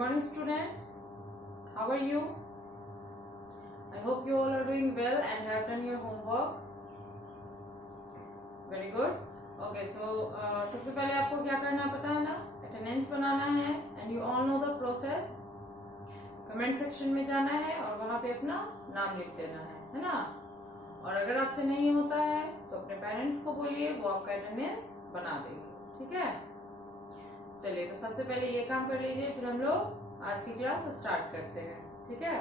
morning students, how are you? I hope you all are doing well and have done your homework. Very good. Okay, so सबसे पहले आपको क्या करना है पता है ना, अटेंडेंस बनाना है and you all know the process. Comment section में जाना है और वहां पे अपना नाम लिख देना है ना। और अगर आपसे नहीं होता है तो अपने पेरेंट्स को बोलिए, वो आपका अटेंडेंस बना देंगे, ठीक है। चलिए, तो सबसे पहले ये काम कर लीजिए, फिर हम लोग आज की क्लास स्टार्ट करते हैं, ठीक है।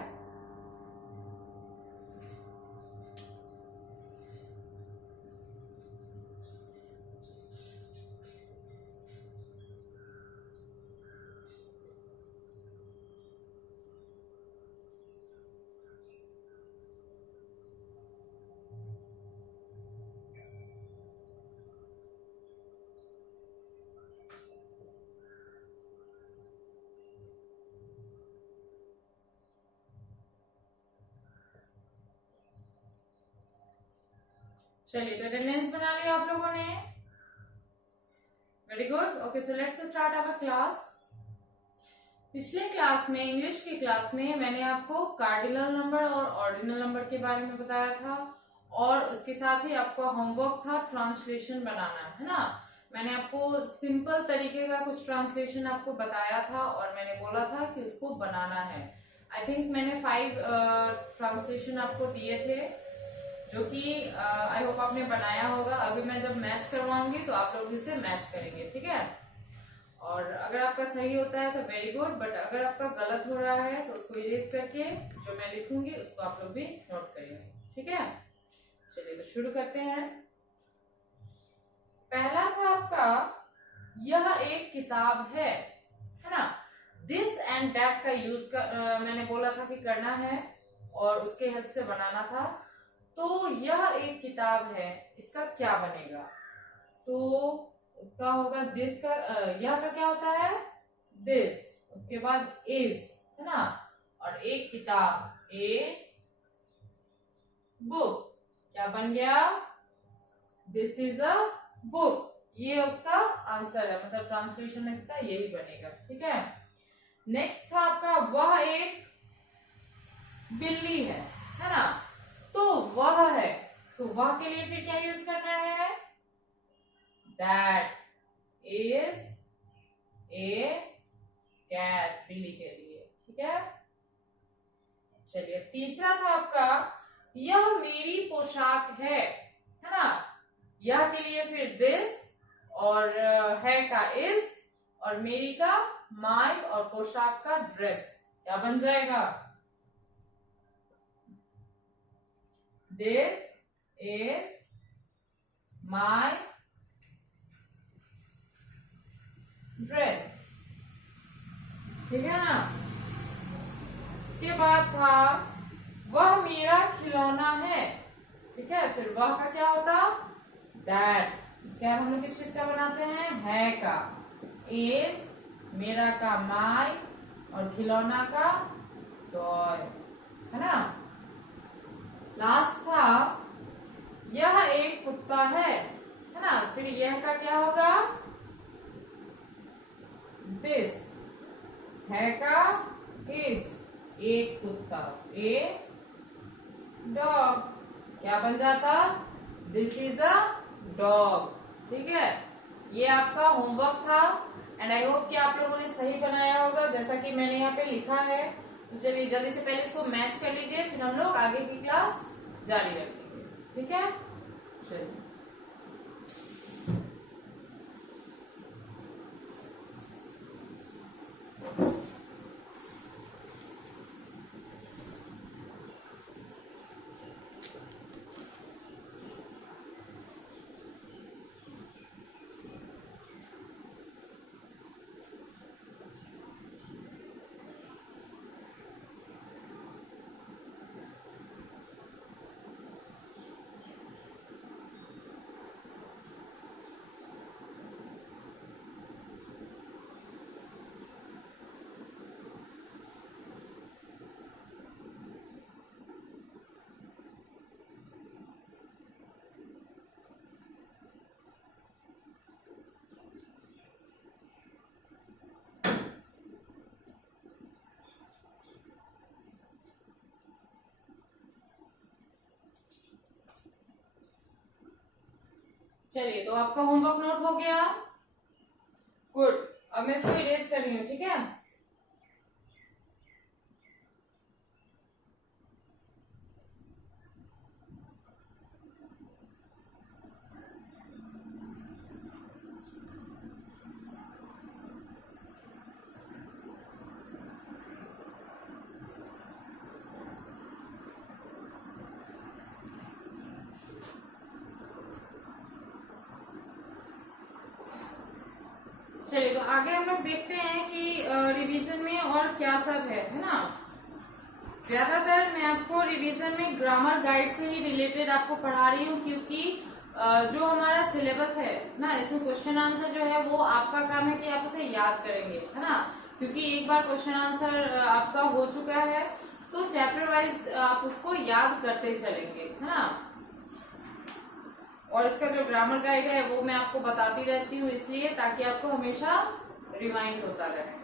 चलिए, तो अटेंडेंस बना लिया आप लोगों ने। Very good. Okay, so let's start our class. पिछले क्लास में, इंग्लिश की क्लास में, मैंने आपको कार्डिनल नंबर और ऑर्डिनल नंबर के बारे में बताया था और उसके साथ ही आपका होमवर्क था ट्रांसलेशन बनाना, है ना। मैंने आपको सिंपल तरीके का कुछ ट्रांसलेशन आपको बताया था और मैंने बोला था कि उसको बनाना है। आई थिंक मैंने 5 ट्रांसलेशन आपको दिए थे, जो कि आई होप आपने बनाया होगा। अभी मैं जब मैच करवाऊंगी तो आप लोग इसे मैच करेंगे, ठीक है। और अगर आपका सही होता है तो वेरी गुड, बट अगर आपका गलत हो रहा है तो उसको इरेज करके जो मैं लिखूंगी उसको आप लोग भी नोट करिए, ठीक है। चलिए, तो शुरू करते हैं। पहला था आपका, यह एक किताब है ना। दिस एंड दैट का यूज मैंने बोला था कि करना है और उसके हेल्प से बनाना था। तो यह एक किताब है, इसका क्या बनेगा? तो उसका होगा दिस का, यह का क्या होता है? दिस, उसके बाद इज, है ना। और एक किताब, ए बुक, क्या बन गया? This is a book. ये उसका आंसर है, मतलब ट्रांसलेशन इसका यही बनेगा, ठीक है। नेक्स्ट था आपका, वह एक बिल्ली है ना। तो वह है, तो वह के लिए फिर क्या यूज करना है? दैट इज ए कैट, बिल्ली के लिए, ठीक है। चलिए, तीसरा था आपका, यह मेरी पोशाक है ना। यह के लिए फिर दिस और है का इज और मेरी का माय और पोशाक का ड्रेस, क्या बन जाएगा? दिस इज माय ड्रेस, ठीक है ना। इसके बाद था, वह मेरा खिलौना है, ठीक है। फिर वह का क्या होता? दैट। इसके बाद हम लोग किस चीज का बनाते हैं? है का इज, मेरा का माय और खिलौना का टॉय, है ना। लास्ट था, यह एक कुत्ता है ना। फिर यह का क्या होगा? दिस, है का इज, एक कुत्ता, ए डॉग, क्या बन जाता? दिस इज अ डॉग, ठीक है। ये आपका होमवर्क था एंड आई होप कि आप लोगों ने सही बनाया होगा जैसा कि मैंने यहाँ पे लिखा है। तो चलिए, जल्दी से पहले इसको मैच कर लीजिए, फिर हम लोग आगे की क्लास जारी रखेंगे, ठीक है। चलिए, चलिए, तो आपका होमवर्क नोट हो गया। गुड। अब मैं इसको इरेज कर रही हूँ, ठीक है। चलिए, तो आगे हम लोग देखते हैं कि रिवीजन में और क्या सब है ना। ज्यादातर मैं आपको रिवीजन में ग्रामर गाइड से ही रिलेटेड आपको पढ़ा रही हूँ, क्योंकि जो हमारा सिलेबस है ना, इसमें क्वेश्चन आंसर जो है वो आपका काम है कि आप उसे याद करेंगे, है ना। क्योंकि एक बार क्वेश्चन आंसर आपका हो चुका है तो चैप्टर वाइज आप उसको याद करते चलेंगे, है ना। और इसका जो ग्रामर गाइड है वो मैं आपको बताती रहती हूँ, इसलिए ताकि आपको हमेशा रिवाइंड होता रहे।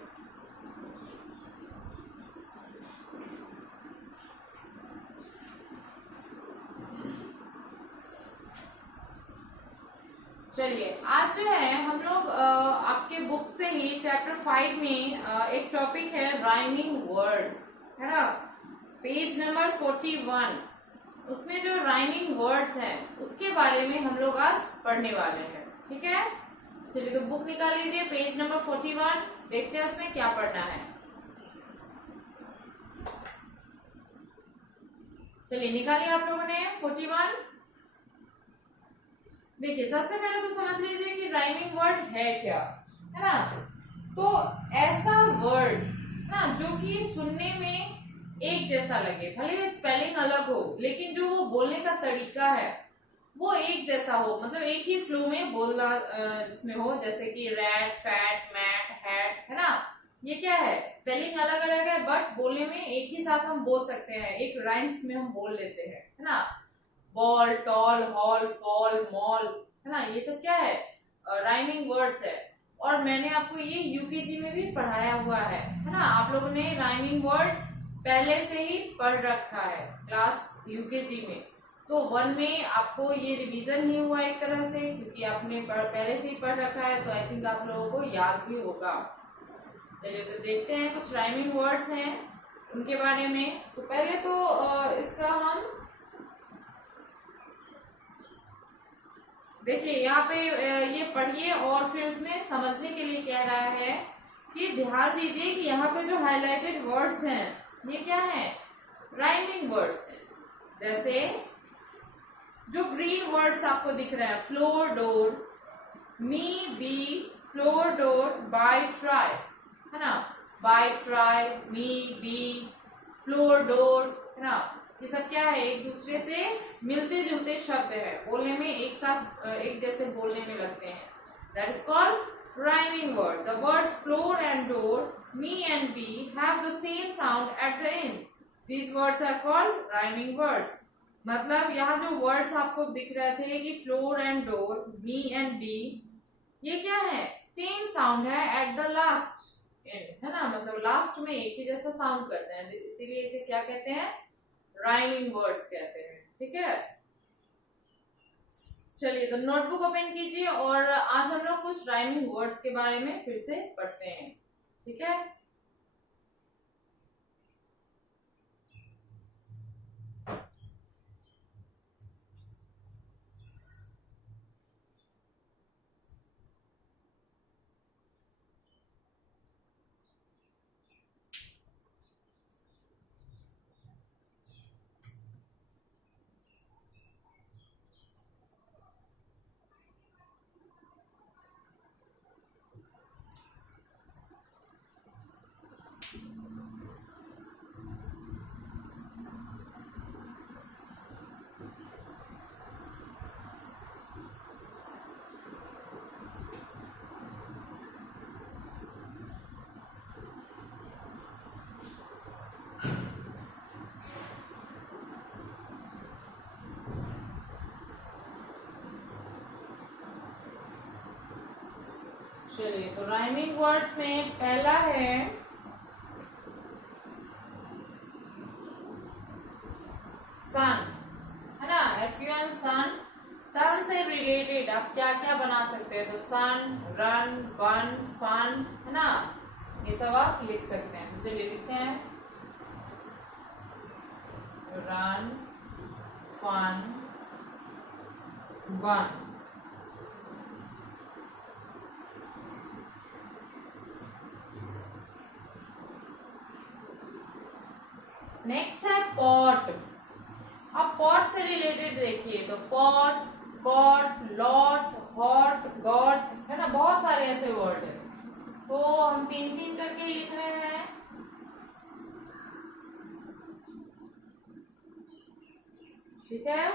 चलिए, आज जो है हम लोग आपके बुक से ही चैप्टर 5 में एक टॉपिक है राइमिंग वर्ड, है ना। पेज नंबर 41, उसमें जो राइमिंग वर्ड्स हैं उसके बारे में हम लोग आज पढ़ने वाले हैं, ठीक है। चलिए, तो बुक निकाल लीजिए, पेज नंबर 41, देखते हैं उसमें क्या पढ़ना है। चलिए, निकालिए आप लोगों ने 41। देखिए, सबसे पहले तो समझ लीजिए कि राइमिंग वर्ड है क्या, है ना। तो ऐसा वर्ड ना जो कि सुनने में एक जैसा लगे, भले स्पेलिंग अलग हो लेकिन जो वो बोलने का तरीका है वो एक जैसा हो, मतलब एक ही फ्लो में बोलना जिसमें हो, जैसे कि रैट, फैट, मैट, हैट, है ना। ये क्या है, स्पेलिंग अलग अलग है बट बोलने में एक ही साथ हम बोल सकते हैं, एक राइम्स में हम बोल लेते हैं, है ना। Ball, tall, hall, fall, mall, है ना, ये सब क्या है, राइमिंग वर्ड्स है। और मैंने आपको ये यूकेजी में भी पढ़ाया हुआ है ना। आप लोगों ने राइमिंग वर्ड पहले से ही पढ़ रखा है क्लास यूकेजी में, तो 1 में आपको ये रिवीजन नहीं हुआ एक तरह से, क्योंकि आपने पहले से ही पढ़ रखा है, तो आई थिंक आप लोगों को याद भी होगा। चलिए, तो देखते हैं कुछ राइमिंग वर्ड्स हैं उनके बारे में। तो पहले तो इसका हम देखिए, यहाँ पे ये पढ़िए और फिर उसमें समझने के लिए कह रहा है कि ध्यान दीजिए कि यहाँ पे जो हाइलाइटेड वर्ड्स हैं ये क्या है, राइमिंग वर्ड्स हैं। जैसे जो ग्रीन वर्ड्स आपको दिख रहे हैं, floor door, me, be, floor door, bye, try, है ना। Bye, try, me, be, floor door, है ना। ये सब क्या है, एक दूसरे से मिलते जुलते शब्द है, बोलने में एक साथ एक जैसे बोलने में लगते हैं। That is called rhyming word. The words floor and door, me and be have the same sound at the end. These words are called rhyming words. मतलब यहाँ जो वर्ड्स आपको दिख रहे थे कि floor and door, me and be, ये क्या है, सेम साउंड है एट द लास्ट एंड, है ना। मतलब लास्ट में एक ही जैसा साउंड करते हैं, इसीलिए इसे क्या कहते हैं, राइमिंग वर्ड्स कहते हैं, ठीक है। चलिए, तो नोटबुक ओपन कीजिए और आज हम लोग कुछ राइमिंग वर्ड्स के बारे में फिर से पढ़ते हैं, ठीक है। चलिए, तो राइमिंग वर्ड्स में पहला है सन, है ना, SUN, सन। सन से रिलेटेड आप क्या क्या बना सकते हैं, तो सन, रन, बन, फन, है ना, ये सब आप लिख सकते हैं। तो चलिए लिखते हैं, रन, फन, बन। नेक्स्ट है पॉट। अब पॉट से रिलेटेड देखिए, तो pot, cot, lot, hot, got, है ना, बहुत सारे ऐसे वर्ड है। तो हम तीन तीन करके लिख रहे हैं। ठीक है,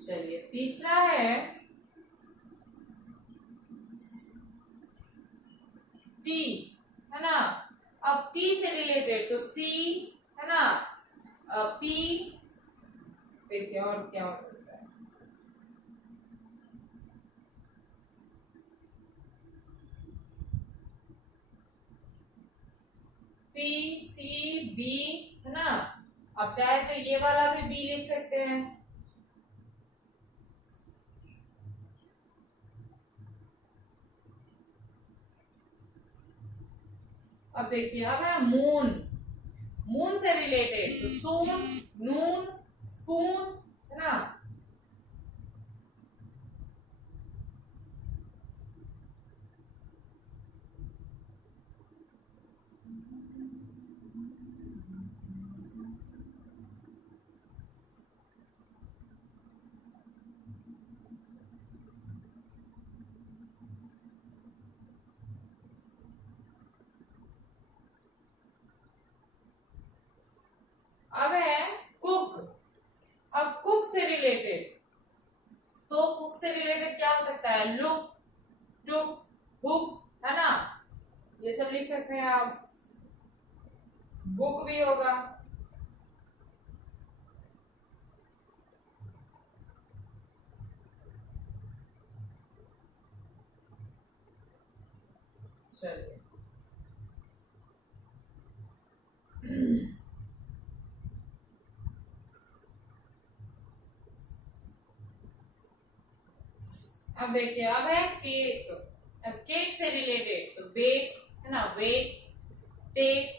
चलिए तीसरा है टी, है ना। अब टी से रिलेटेड तो सी, है ना, पी, देखिए और क्या हो सकता है, पी, सी, बी, है ना। अब चाहे तो ये वाला भी बी लिख सकते हैं। अब देखिए, अब है मून। मून से रिलेटेड तो सून, नून, स्पून, है ना। अब है कुक। अब कुक से रिलेटेड, तो कुक से रिलेटेड क्या हो सकता है, लुक, टुक, हुक, है ना, ये सब लिख सकते हैं आप। बुक भी होगा। चलिए अब देखिए, अब है केक। अब केक से रिलेटेड तो बेक, है ना, वेक, टेक,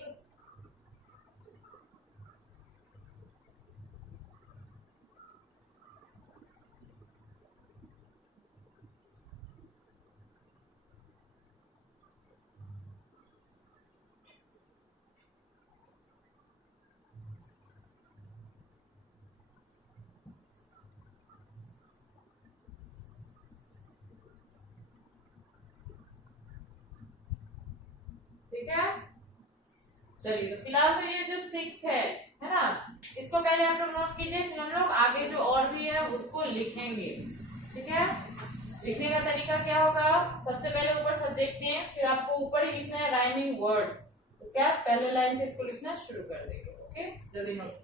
ठीक है। चलिए, तो फिलहाल तो ये जो 6 है ना, इसको पहले आप लोग नोट कीजिए, फिर हम लोग आगे जो और भी है उसको लिखेंगे। ठीक है, लिखने का तरीका क्या होगा, सबसे पहले ऊपर सब्जेक्ट नेम, फिर आपको ऊपर ही लिखना है राइमिंग वर्ड्स, उसके बाद पहले लाइन से इसको लिखना शुरू कर देंगे। ओके, जल्दी नोट।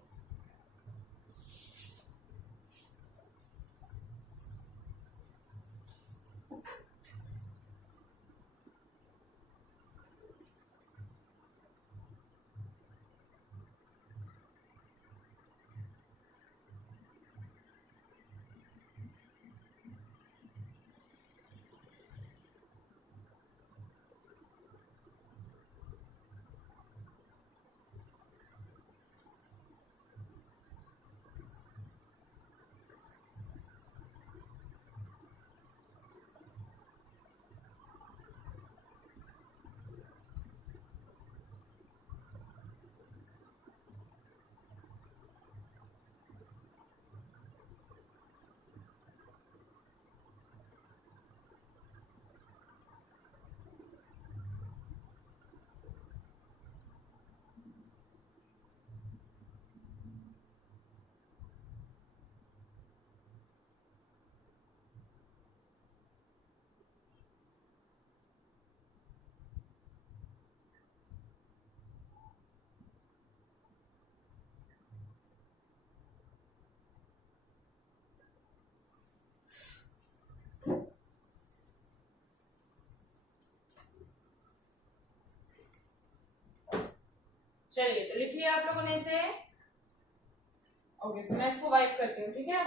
चलिए, तो लिख लिया आप लोगों ने इसे। ओके, सो मैं इसको वाइप करती हूँ। ठीक है,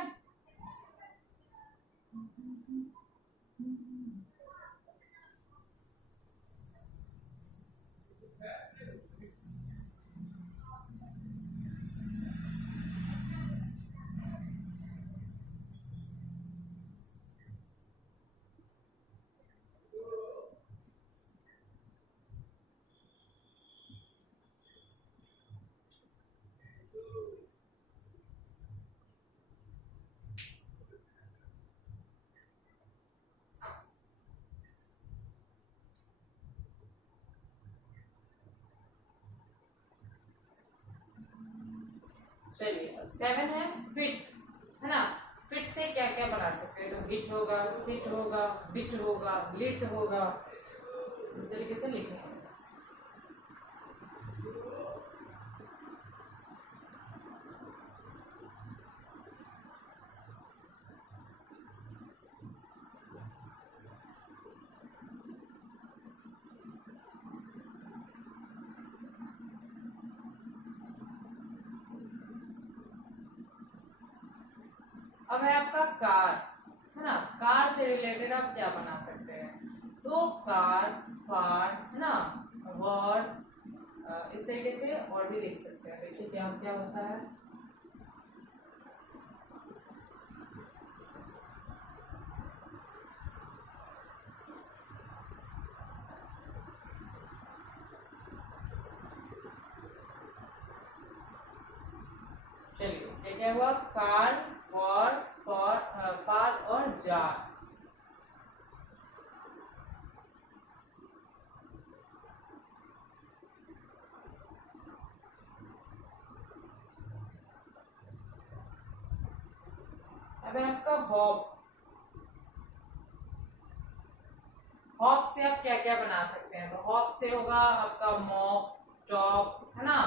चलिए अब 7 है फिट, है ना। फिट से क्या क्या बना सकते हैं, तो हिट होगा, सिट होगा, बिट होगा, लिट होगा, इस तरीके से लिखेंगे। अब है आपका कार, है ना। कार से रिलेटेड आप क्या बना सकते हैं, तो कार, फार, है ना, वर्ड, इस तरीके से और भी लिख सकते हैं। देखिए क्या क्या होता है। चलिए क्या क्या हुआ, कार, वर्ड, फॉर, फार और जार। अब है आपका हॉप। हॉप से आप क्या क्या बना सकते हैं, तो हॉप से होगा आपका मॉप, टॉप, है ना।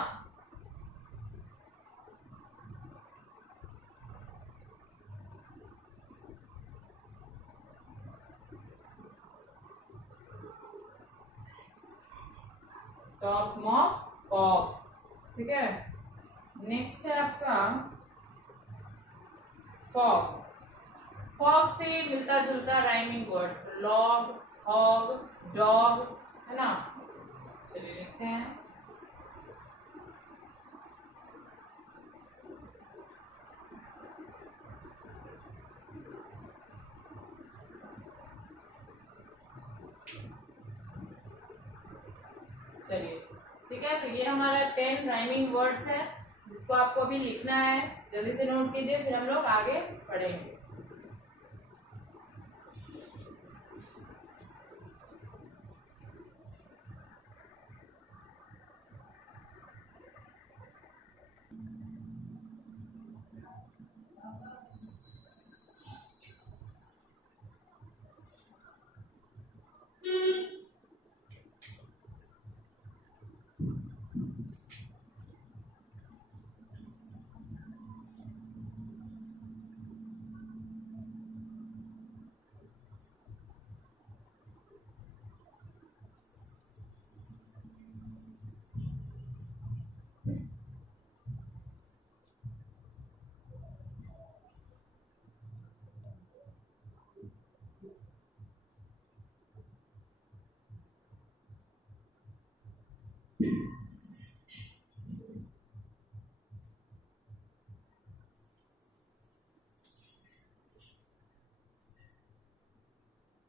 टॉप, मॉप, पॉप, ठीक है। नेक्स्ट है आपका फॉग। फॉग से मिलता जुलता rhyming words, log, hog, dog, है ना। चलिए लिखते हैं। चलिए ठीक है, तो ये हमारा 10 राइमिंग वर्ड्स है जिसको आपको अभी लिखना है। जल्दी से नोट कीजिए, फिर हम लोग आगे पढ़ेंगे।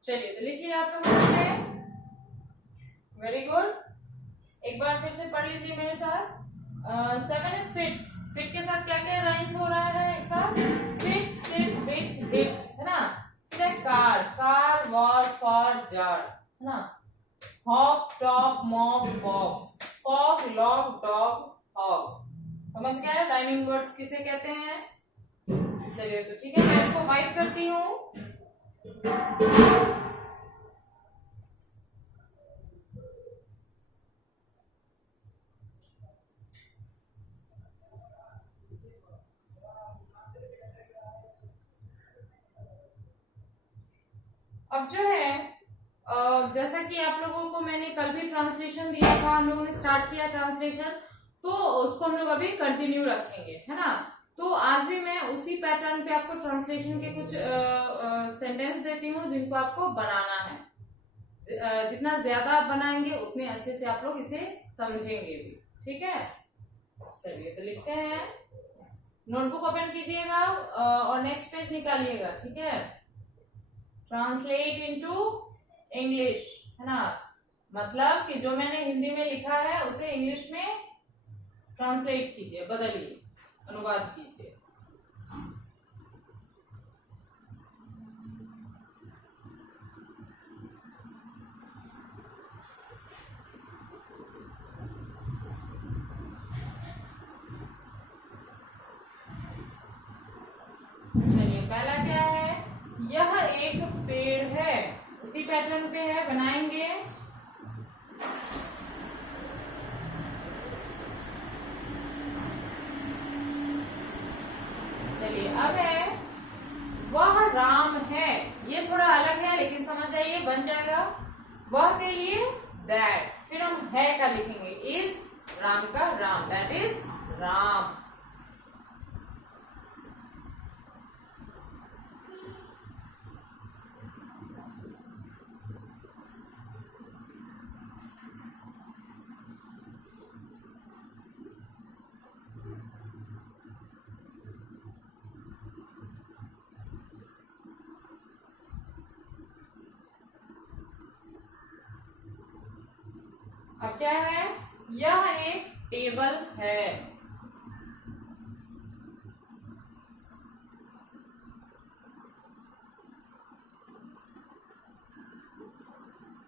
चलिए तो लीजिए आप लोगों से, वेरी गुड। एक बार फिर से पढ़ लीजिए मेरे साथ। 7 है फिट। फिट के साथ क्या क्या राइम्स हो रहा है एक साथ, फिट, सिट, बिट, हिट, है ना। फिर है car, car, war, for, jar, है ना। Hop, top, mop, pop, fog, log, dog, hog. समझ गए राइमिंग वर्ड्स किसे कहते हैं। चलिए तो ठीक है, मैं इसको वाइप करती हूँ। अब जो है जैसा कि आप लोगों को मैंने कल भी ट्रांसलेशन दिया था, हम लोगों ने स्टार्ट किया ट्रांसलेशन, तो उसको हम लोग अभी कंटिन्यू रखेंगे, है ना। तो आज भी मैं उसी पैटर्न पे आपको ट्रांसलेशन के कुछ सेंटेंस देती हूँ जिनको आपको बनाना है। जितना ज्यादा आप बनाएंगे उतने अच्छे से आप लोग इसे समझेंगे भी, ठीक है। चलिए तो लिखते हैं, नोटबुक ओपन कीजिएगा और नेक्स्ट पेज निकालिएगा, ठीक है। ट्रांसलेट इनटू इंग्लिश, है ना। मतलब कि जो मैंने हिंदी में लिखा है उसे इंग्लिश में ट्रांसलेट कीजिए, बदलिए, अनुवाद कीजिए। पहला क्या है, यह एक पेड़ है, उसी पैटर्न पे है, बनाएंगे। चलिए अब है, वह राम है, ये थोड़ा अलग है लेकिन समझ आइए, बन जाएगा। वह के लिए दैट, फिर हम है का लिखेंगे, इज राम का राम, दैट इज राम। अब क्या है, यह एक टेबल है।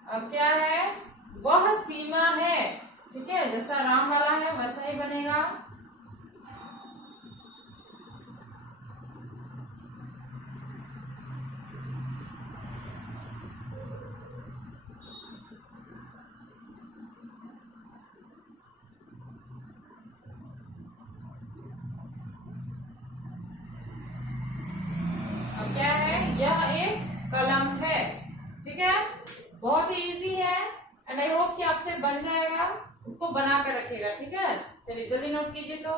अब क्या है, वह सीमा है, ठीक है, जैसा राम वाला है वैसा ही बनेगा। अब क्या है, यह एक कलम है, ठीक है, बहुत ही इजी है एंड आई होप कि आपसे बन जाएगा, उसको बना कर रखिएगा, ठीक है। चलिए जल्दी नोट कीजिए। तो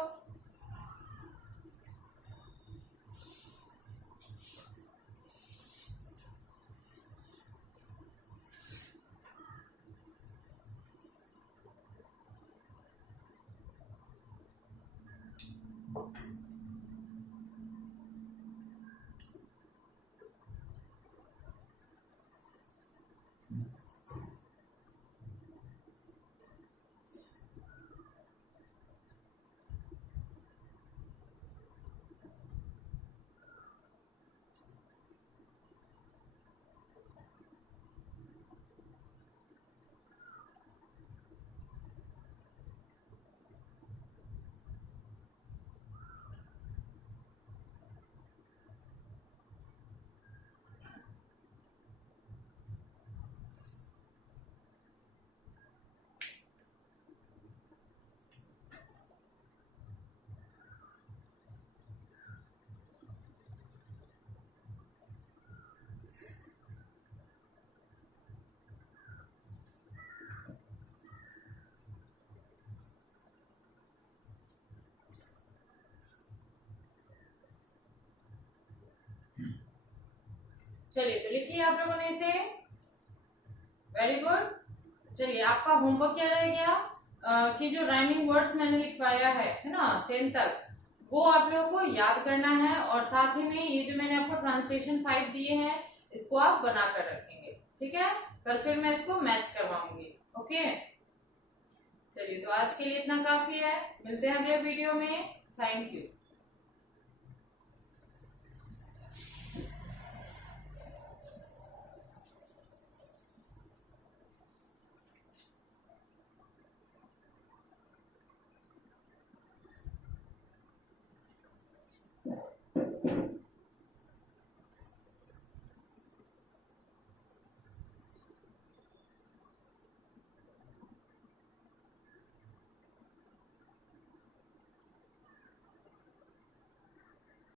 चलिए तो लिख लिया आप लोगों ने इसे, वेरी गुड। चलिए आपका होमवर्क क्या रह गया, कि जो राइमिंग वर्ड्स मैंने लिखवाया है ना 10 तक, वो आप लोगों को याद करना है, और साथ ही में ये जो मैंने आपको ट्रांसलेशन 5 दिए हैं इसको आप बना कर रखेंगे, ठीक है। कल फिर मैं इसको मैच करवाऊंगी, ओके। चलिए तो आज के लिए इतना काफी है, मिलते हैं अगले वीडियो में, थैंक यू।